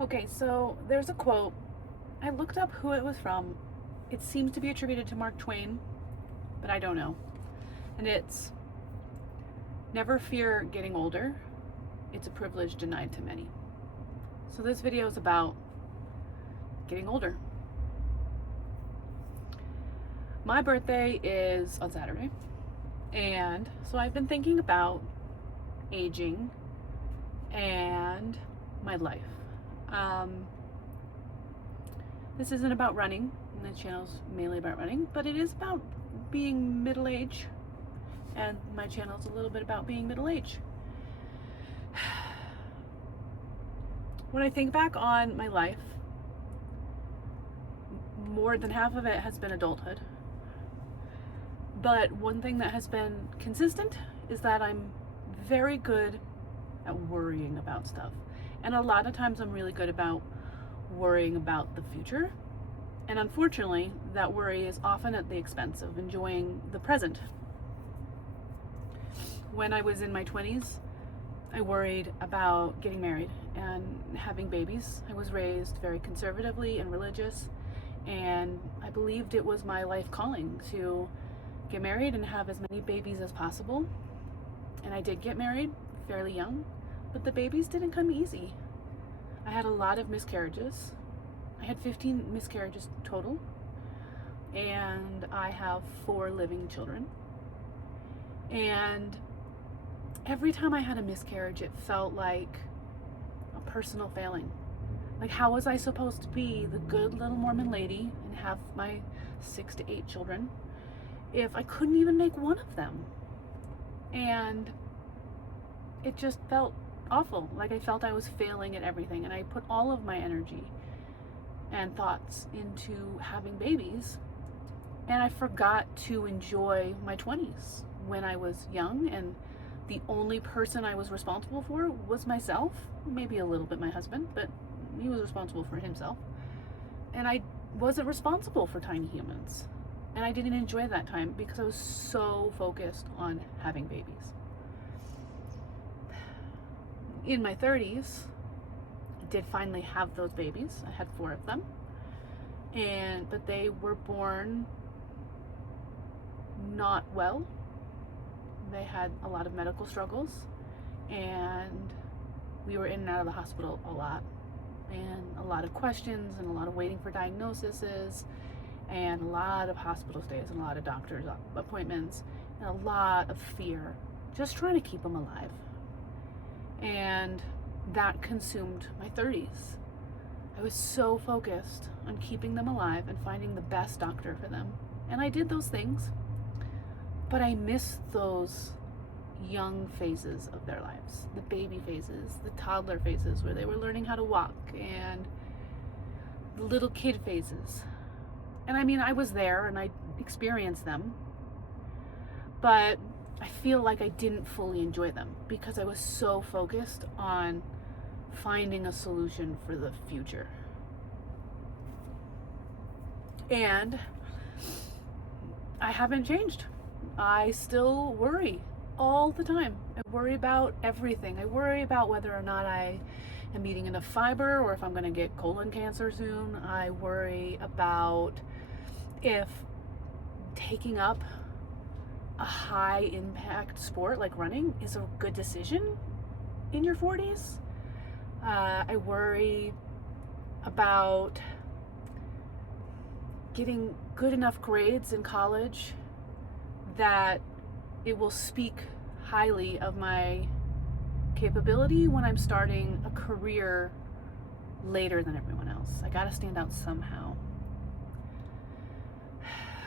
Okay, so there's a quote. I looked up who it was from. It seems to be attributed to Mark Twain, but I don't know. And it's never fear getting older. It's a privilege denied to many. So this video is about getting older. My birthday is on Saturday, and so I've been thinking about aging and my life. This isn't about running, and the channel's mainly about running, but it is about being middle-aged, and my channel's a little bit about being middle-aged. When I think back on my life, more than half of it has been adulthood. But one thing that has been consistent is that I'm very good at worrying about stuff. And a lot of times I'm really good about worrying about the future. And unfortunately, that worry is often at the expense of enjoying the present. When I was in my 20s, I worried about getting married and having babies. I was raised very conservatively and religious, and I believed it was my life calling to get married and have as many babies as possible. And I did get married fairly young, but the babies didn't come easy. I had a lot of miscarriages. I had 15 miscarriages total, and I have 4 living children. And every time I had a miscarriage, it felt like a personal failing. Like, how was I supposed to be the good little Mormon lady and have my 6 to 8 children if I couldn't even make one of them? And it just felt awful. Like, I felt I was failing at everything, and I put all of my energy and thoughts into having babies, and I forgot to enjoy my 20s when I was young, and the only person I was responsible for was myself. Maybe a little bit my husband, but he was responsible for himself. And I wasn't responsible for tiny humans. And I didn't enjoy that time because I was so focused on having babies. In my 30s, I did finally have those babies. I had 4 of them. But they were born not well. They had a lot of medical struggles, and we were in and out of the hospital a lot, and a lot of questions, and a lot of waiting for diagnoses, and a lot of hospital stays, and a lot of doctor's appointments, and a lot of fear, just trying to keep them alive. And that consumed my 30s. I was so focused on keeping them alive and finding the best doctor for them. And I did those things, but I missed those young phases of their lives, the baby phases, the toddler phases where they were learning how to walk, and the little kid phases. And I mean, I was there and I experienced them, but I feel like I didn't fully enjoy them because I was so focused on finding a solution for the future. And I haven't changed. I still worry all the time. I worry about everything. I worry about whether or not I am eating enough fiber, or if I'm going to get colon cancer soon. I worry about if taking up a high impact sport like running is a good decision in your 40s. I worry about getting good enough grades in college that it will speak highly of my capability when I'm starting a career later than everyone else. I gotta stand out somehow.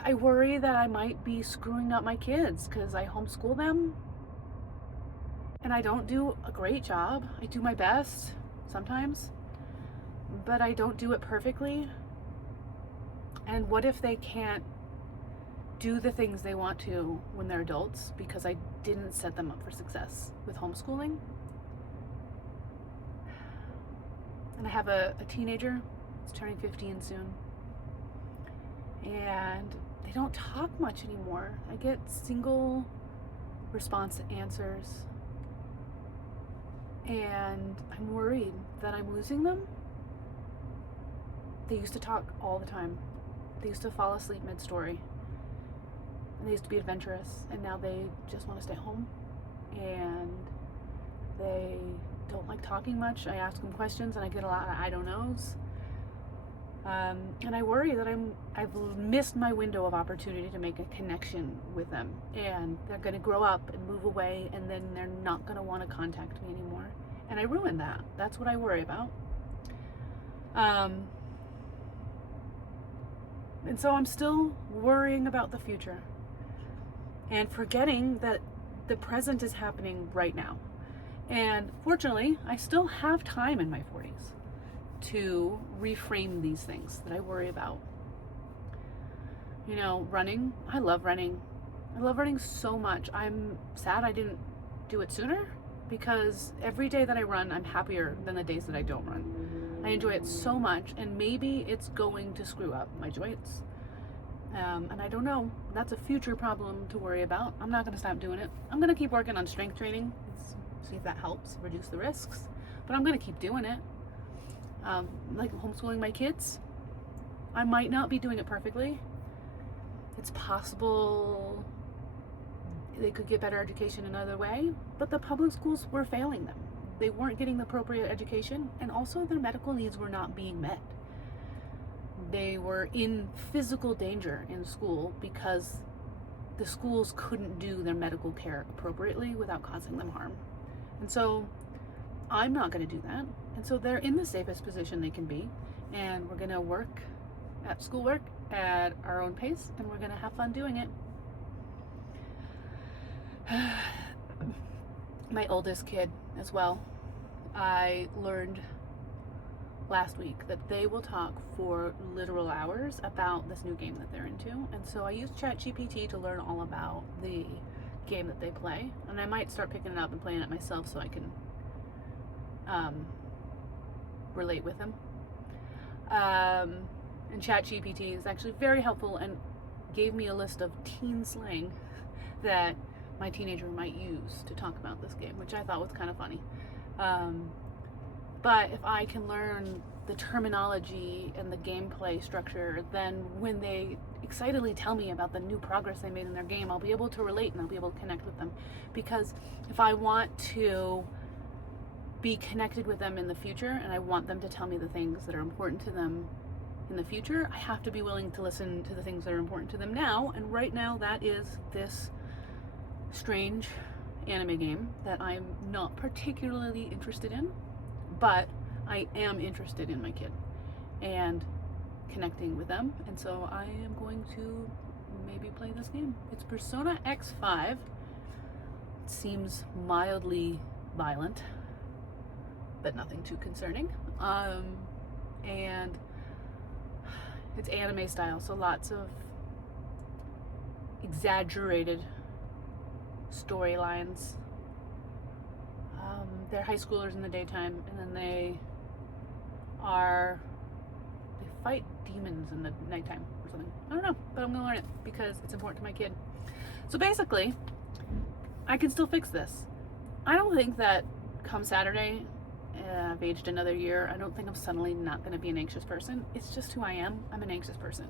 I worry that I might be screwing up my kids because I homeschool them, and I don't do a great job. I do my best sometimes, but I don't do it perfectly. And what if they can't do the things they want to when they're adults because I didn't set them up for success with homeschooling? And I have a teenager. He's turning 15 soon. And they don't talk much anymore. I get single response answers. And I'm worried that I'm losing them they used to talk all the time. They used to fall asleep mid-story. And they used to be adventurous, and now they just want to stay home. And they don't like talking much. I ask them questions and I get a lot of I don't knows. And I worry that I've missed my window of opportunity to make a connection with them, and they're going to grow up and move away, and then they're not going to want to contact me anymore, and I ruined that. That's what I worry about. And so I'm still worrying about the future and forgetting that the present is happening right now. And fortunately, I still have time in my 40s to reframe these things that I worry about. You know, running, I love running. I love running so much. I'm sad I didn't do it sooner, because every day that I run, I'm happier than the days that I don't run. I enjoy it so much, and maybe it's going to screw up my joints. And I don't know. That's a future problem to worry about. I'm not going to stop doing it. I'm going to keep working on strength training, see if that helps reduce the risks. But I'm going to keep doing it. Like homeschooling my kids, I might not be doing it perfectly. It's possible they could get better education another way, but the public schools were failing them. They weren't getting the appropriate education, and also their medical needs were not being met. They were in physical danger in school because the schools couldn't do their medical care appropriately without causing them harm. And so I'm not going to do that. And so they're in the safest position they can be, and we're going to work at schoolwork at our own pace, and we're going to have fun doing it. My oldest kid as well, I learned last week that they will talk for literal hours about this new game that they're into. And so I used ChatGPT to learn all about the game that they play, and I might start picking it up and playing it myself so I can relate with them. And ChatGPT is actually very helpful and gave me a list of teen slang that my teenager might use to talk about this game, which I thought was kind of funny. But if I can learn the terminology and the gameplay structure, then when they excitedly tell me about the new progress they made in their game, I'll be able to relate and I'll be able to connect with them. Because if I want to be connected with them in the future, and I want them to tell me the things that are important to them in the future, I have to be willing to listen to the things that are important to them now. And right now, that is this strange anime game that I'm not particularly interested in, but I am interested in my kid and connecting with them, and so I am going to maybe play this game. It's Persona X5. It seems mildly violent, but nothing too concerning. And it's anime style, so lots of exaggerated storylines. They're high schoolers in the daytime, and then they fight demons in the nighttime or something. I don't know, but I'm gonna learn it because it's important to my kid. So basically, I can still fix this. I don't think that come Saturday, I've aged another year, I don't think I'm suddenly not gonna be an anxious person. It's just who I am. I'm an anxious person.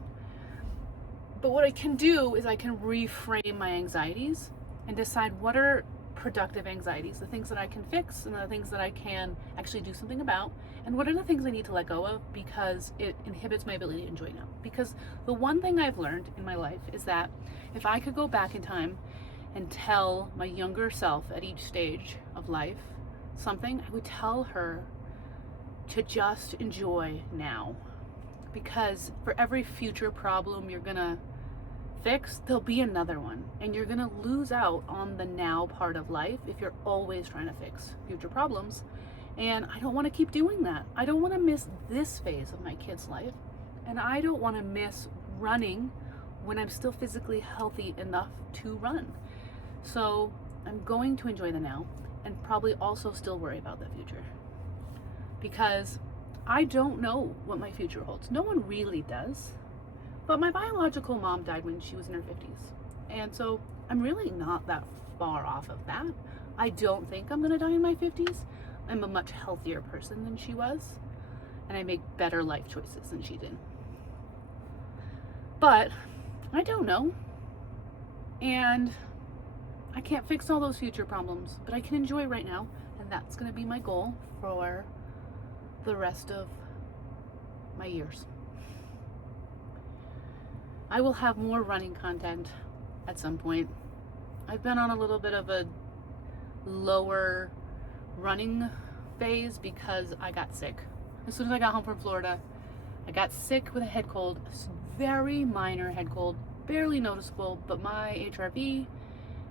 But what I can do is I can reframe my anxieties and decide what are productive anxieties, the things that I can fix and the things that I can actually do something about, and what are the things I need to let go of because it inhibits my ability to enjoy now. Because the one thing I've learned in my life is that if I could go back in time and tell my younger self at each stage of life something, I would tell her to just enjoy now. Because for every future problem you're gonna fix, there'll be another one, and you're gonna lose out on the now part of life if you're always trying to fix future problems. And I don't want to keep doing that. I don't want to miss this phase of my kid's life, and I don't want to miss running when I'm still physically healthy enough to run. So I'm going to enjoy the now and probably also still worry about the future, because I don't know what my future holds. No one really does. But my biological mom died when she was in her 50s. And so I'm really not that far off of that. I don't think I'm going to die in my 50s. I'm a much healthier person than she was. and I make better life choices than she did. But I don't know, and I can't fix all those future problems, but I can enjoy right now, and that's going to be my goal for the rest of my years. I will have more running content at some point. I've been on a little bit of a lower running phase because I got sick. As soon as I got home from Florida, I got sick with a head cold, a very minor head cold, barely noticeable, but my HRV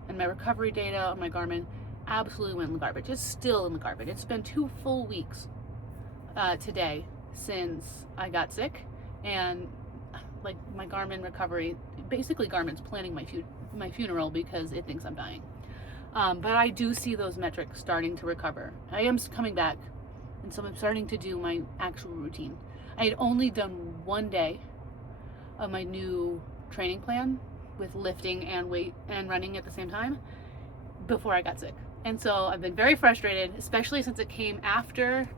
and my recovery data on my Garmin absolutely went in the garbage. It's still in the garbage. It's been 2 full weeks today since I got sick, and like my Garmin recovery, basically Garmin's planning my funeral because it thinks I'm dying. But I do see those metrics starting to recover. I am coming back, and so I'm starting to do my actual routine. I had only done 1 day of my new training plan with lifting and weight and running at the same time before I got sick. And so I've been very frustrated, especially since it came after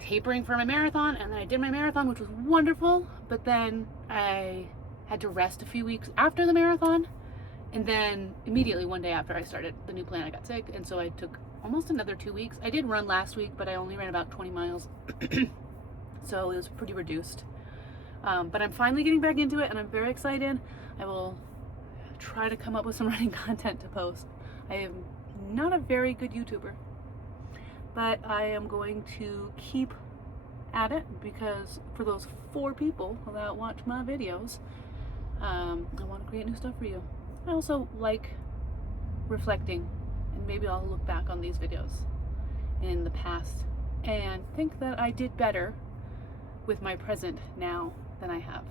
tapering for my marathon, and then I did my marathon, which was wonderful, but then I had to rest a few weeks after the marathon, and then immediately 1 day after I started the new plan, I got sick, and so I took almost another 2 weeks. I did run last week, but I only ran about 20 miles, so it was pretty reduced. But I'm finally getting back into it, and I'm very excited. I will try to come up with some running content to post. I am not a very good YouTuber, but I am going to keep at it, because for those 4 people that watch my videos, I want to create new stuff for you. I also like reflecting, and maybe I'll look back on these videos in the past and think that I did better with my present now than I have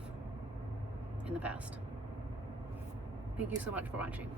in the past. Thank you so much for watching.